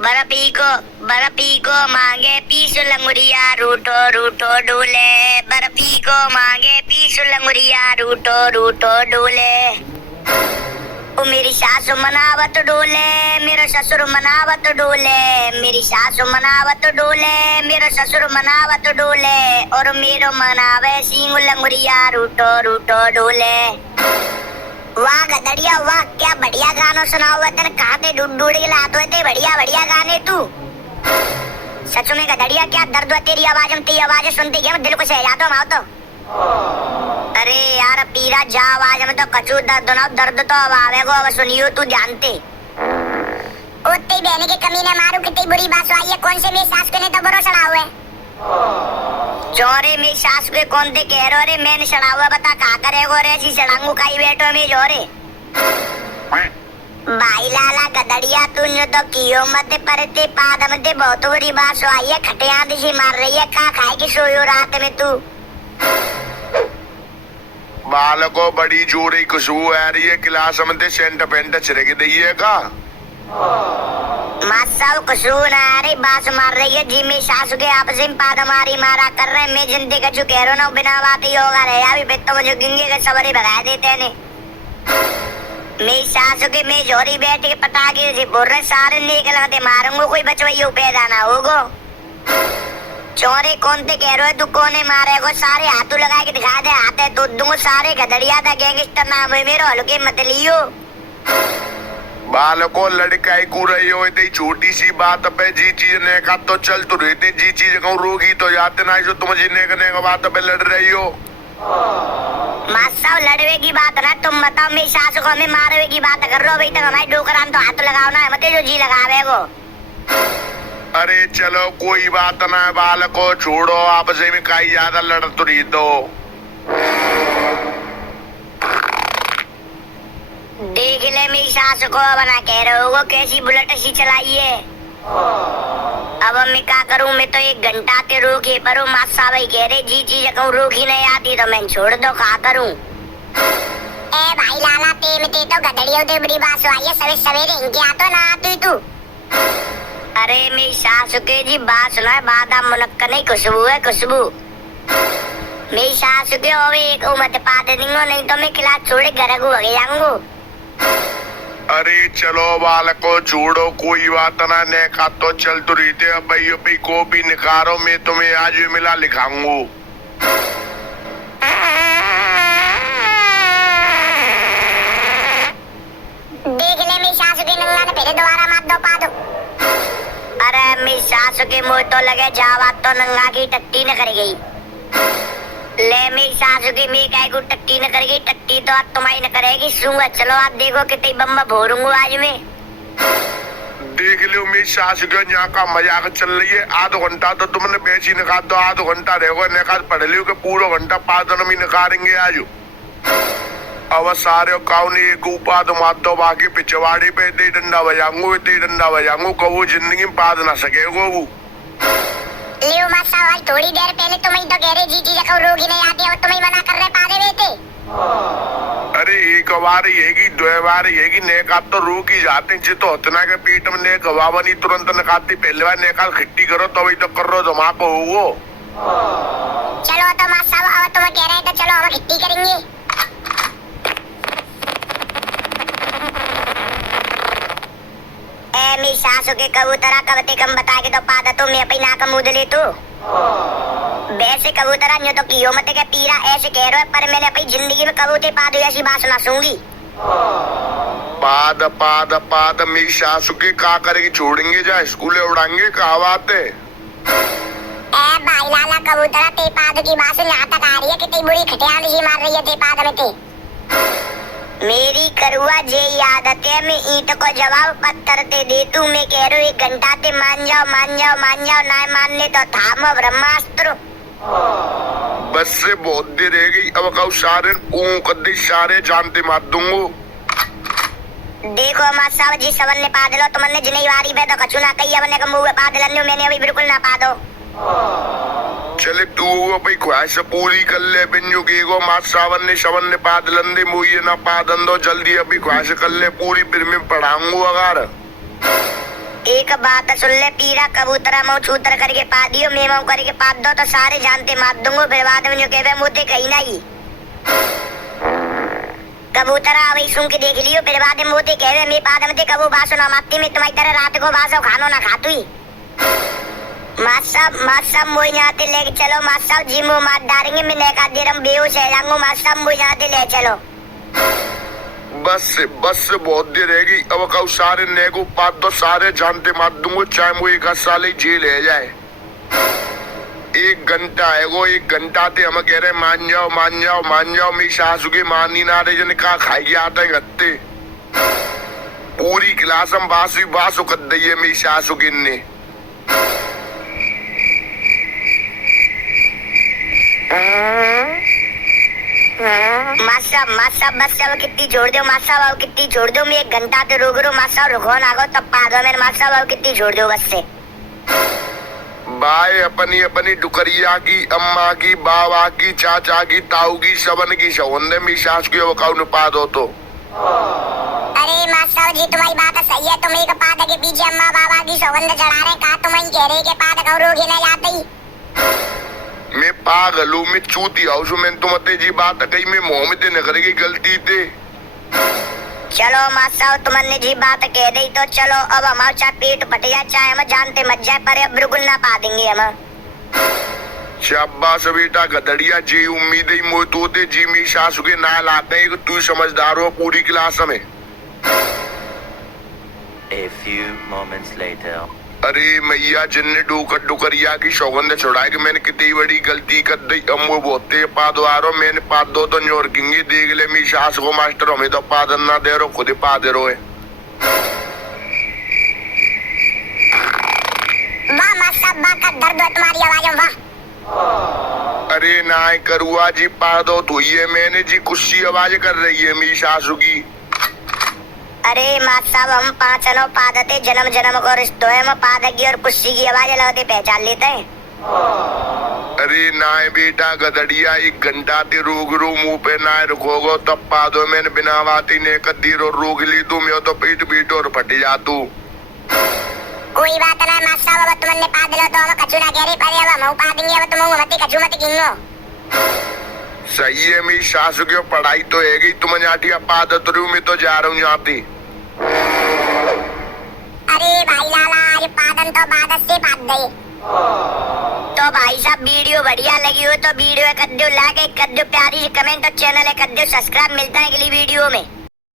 बर्फी को मांगे पीस लंगुरिया रूठो रूठो डूले। बर्फी को मांगे पीस लंगुरिया रूठो रूठो डूले। ओ मेरी सासु मनावत डोले, मेरा ससुर मनावत डोले। मेरी सासु मनावत डोले, मेरा ससुर मनावत डोले। और मेरो मनावे सिंग लंगुरिया रूठो रूठो डोले। वाह गदड़िया वाह, क्या बढ़िया गाना सुना हुआ तेरे। कहाँ ते ढूंढ ढूंढ के लाते थे बढ़िया बढ़िया गाने तू। सच में गदड़िया क्या दर्द है तेरी आवाज में। तेरी आवाज सुनते ही दिल को सह जाता हूँ तो। अरे यार पीरा जा आवाज में तो कचू दर्द ना, दर्द तो अब आवेगो। अब सुनियो तू जानते ओते बहने के कमी ने मारू कितनी बुरी बात आई है। कौन से मेरी सास के ने तो बरो सड़ा हुआ है। चोरे मेरी सास के कौन थे कह रहे। मैंने सड़ा हुआ बता कहा करेगो रे। ऐसी सड़ांगू काई बैठो में जोरे। भाई लाला गदड़िया तूने तो कियो मत परते पाद मत बहुत बुरी बात आई है। खटिया दिशी मार रही है। कहा खाए की सोयो रात में तू। बालको बड़ी जोरी खुशबू आ रही है। क्लास में सेंट पेंट छिड़क दिए का। मासाव खुशबू ना आ रही, बास मार रही है। जी मेरी सासू के आपस में पाद मारी मारा कर रहे। मैं जिंदगी का जो कह रहा हूँ बिना बात ही होगा रहे। अभी फिर तो मुझे गिंगे के सवरे भगा देते ने। मेरी सासू के मैं जोरी बैठ के पटाखे से बोल रहे सारे निकलते मारूंगा। कोई बचवाई पैदा ना होगो। चोरे कौन थे कह रहे तू। कोने मारेगो सारे हाथों लगा के दिखा दे। हाथे तो दूंगा सारे गदड़िया था गैंगस्टर नाम है मेरो। हल्के मत लियो। बालको लड़काई को रही हो इतनी छोटी सी बात पे जी चीज ने का तो चल तू रहते। जी चीज कहूँ रोगी तो जाते ना जो तुम जीने का बात पे लड़ रही हो। मासाव लड़वे की बात ना तुम बताओ। मेरी सासू को हमें मारवे की बात कर रहे हो। अभी तक हमारे डोकरान तो हाथ लगाओ ना मत जो जी लगावेगो। अरे चलो कोई बात ना है बालको छोड़ो। आपस में कई ज्यादा लड़ तो रही तो। देख ले मेरी सास को बना कह रहे हो कैसी बुलेट सी चलाई है। अब मैं क्या करूं। मैं तो 1 घंटा ते रोके पर मासा भाई कह रहे जी चीज कहूँ रोकी नहीं आती तो मैं छोड़ दो। क्या करूं। ए भाई लाला ते में ते तो गदड़ियों ते बड़ी बात आई है। सवेरे सवेरे इनके आतो ना आती तू। अरे मेरी सासू के जी बात सुना है। बादाम मुनक्का नहीं खुशबू है खुशबू। मेरी सासू के और एक मत पा दे नहीं तो मैं खिला छोड़े घर को आ जाऊंगा। अरे चलो बालको छोड़ो कोई बात ना ने का तो चल तो रही थे। अब भाई कॉपी निकालो मैं तुम्हें आज भी मिला लिखाऊंगा। देख ले मेरी सासू के नंगा ने पहले दोबारा मार दो पा दो। अरे मेरी सासू के मुंह तो लगे जावा तो नंगा की टट्टी न कर गई। ले मेरी सासू की मैं काय को टट्टी न कर गई। टट्टी तो आज तुम्हारी न करेगी सूंगा। चलो आप देखो कितनी बम्बा भोरूंगा आज मैं। देख लो मेरी सास के यहाँ का मजाक चल रही है। आधा घंटा तो तुमने बेची निकाल दो। आधा घंटा रहेगा निकाल पढ़ लियो के पूरा घंटा 5 दिन में निकालेंगे आज। अब सारे काउनी एक ऊपर तो मार दो। बाकी पिछवाड़ी पे इतनी डंडा बजाऊंगा इतनी डंडा बजाऊंगा कबू जिंदगी में पाद ना सकेगा वो। लियो मासा आज थोड़ी देर पहले तुम ही तो कह रहे जी चीज रोगी नहीं आती। अब तुम ही मना कर रहे पादे बेटे। अरे एक बार येगी 2 बार येगी नेका तो रूक ही जाते। जितो उतना के पेट में नेक हवा बनी तुरंत निकालती। पहले बार नेकाल खट्टी करो तो वही तो कर रो जमा को वो। चलो तो मासा अब तुम कह रहे तो चलो हम खट्टी करेंगे। मेरी सासू के कबूतरा कबते कम बता के तो पादा तो मैं अपनी नाक मुद ले तू। वैसे कबूतरा न्यू तो कियो मत के पीरा ऐसे कह रहे पर मैंने अपनी जिंदगी में कबूते पादू ऐसी बात सुना सूंगी। पाद पाद पाद मेरी सासू के का करेगी छोड़ेंगे जा स्कूले उड़ाएंगे कहा बात है। ए भाई लाला कबूतरा ते पाद की बात यहाँ तक आ रही है कितनी बुरी खटियाल सी मार रही है ते पाद में ते। मेरी करुआ जे आदत है मैं ईंट को जवाब पत्थर ते दे तू। मैं कह रही 1 घंटा ते मान जाओ मान जाओ मान जाओ ना मानने तो थामो ब्रह्मास्त्र। बस से बहुत देर रह गई। अब कहूँ सारे कद्दी सारे जानते मार दूंगो। देखो मासा जी सवन ने पादलो तुमने जिन्हें वारी पे तो कछु ना कही। अपने का मुंह पादल मैंने अभी बिल्कुल ना पादो। चले तू भाई ख्वाहिश पूरी कर ले। बिंजू की गो मात सावन ने पादलंदे मुझे ना पादन दो जल्दी अभी ख्वाहिश कर ले पूरी। फिर मैं पढ़ाऊंगा अगर। एक एक बात सुन ले पीरा, कबूतरा मऊ छूतर करके पा दियो, मैं मऊ करके पा दो तो सारे जानते मार दूंगो, फिर बाद में जो कहवे मुझे कहीं नहीं। कबूतरा वही सुन के देख लियो, फिर बाद में मुझे कहवे मैं बाद में कबू बासो ना मारती, मैं तुम्हारी तरह रात को बासो खानो ना खातुई। मार साहब मोई जाते लेके चलो, मार साहब जिमो मार डालेंगे, मैं लेकर दे रहा हूँ, बेहोश है जाऊंगा, मार साहब मोई जाते ले चलो। बस से बहुत देर रहेगी, अब कहू सारे नेगो पात दो, सारे जानते मार दूंगो, चाहे वो एक साल जेल है जाए। 1 घंटा है वो, 1 घंटा थे हम कह रहे मान जाओ, मेरी सासू की मानी ना रहे जने कहा खाई आते गत्ते, पूरी क्लास हम बास कर दी है मेरी सासू की ने। मासा बस अब कितनी छोड़ दो, मासा अब कितनी छोड़ दो, मैं 1 घंटा तो रुक रो, मासा रुको ना गो तब पा दो, मेरे मासा अब कितनी छोड़ दो बस से। बाय अपनी डुकरिया की, अम्मा की, बाबा की, चाचा की, ताऊ की, सबन की सौंदे मी सास की वो पा दो तो। अरे मासा जी तुम्हारी बात सही है, तुम एक पाद के पीछे अम्मा बाबा की सौगंध चढ़ा रहे, कहा तुम ही कह रहे कि पाद कौरोगे न जाते ही। मैं पागल हूँ, मैं चूती हाउस, मैं तुम्हारे जी बात कही, मैं मुंह में देने करेगी गलती थे। चलो मासा तुमने जी बात कह दी तो चलो, अब हमारा चाहे पेट फट जाए चाहे हम जानते मत जाए, पर अब बिल्कुल ना पा देंगे हम। शाबाश बेटा गधड़िया जी, उम्मीद ही मोह तो दे जी, मेरी सासू के ना लाते हैं, तू समझदार हो पूरी क्लास में। A few moments later. अरे मैया जिनने डुकरिया की सौगंध छुड़ाई कि मैंने कितनी बड़ी गलती कर दी, अम्मू बोलते पा दो आ रो, मैंने पा दो तो न्योर गिंगी देख ले मेरी सास को मास्टर, हमें तो पादन ना दे रो, खुद ही पा दे रो है। वाह मासा बा का दर्द है तुम्हारी आवाज में, वाह। अरे ना करुआ जी पा दो तो ये मैंने जी कुछ आवाज कर रही है मेरी सासू की। अरे मात साहब हम 5 अनो पादते जन्म को रिश्तो है, हम पादगी और कुर्सी की आवाज लगते पहचान लेते हैं। अरे ना बेटा गधड़िया, 1 घंटा ते रोग रू मुंह पे ना रुकोगो तब पा दो, मैंने बिना बात ही ने कद्दी रो रोग ली तू, मैं तो पेट बीट और फट जा तू। कोई बात ना मात साहब, अब तुमने पा दिलो तो हम कछु ना कह रहे, पर अब हम पा देंगे, अब तुम मत कछु मत गिंगो। सही है मेरी सासू की पढ़ाई तो है गई, तुम जाटिया पादत रू, मैं तो जा रहा हूँ यहाँ पे। अरे भाई लाला आज पादन तो बादत से पाद दे। तो भाई साहब वीडियो बढ़िया लगी हो तो वीडियो कर दो लाइक, कर दो प्यारी कमेंट और चैनल कर दो सब्सक्राइब, मिलता है अगली वीडियो में।